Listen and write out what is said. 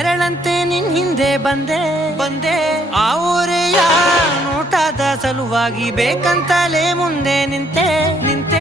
ನೆರಳಂತೆ ನಿನ್ ಹಿಂದೆ ಬಂದೆ ಆ ಊರೆಯ ನೋಟದ ಸಲುವಾಗಿ ಬೇಕಂತಲೇ ಮುಂದೆ ನಿಂತೆ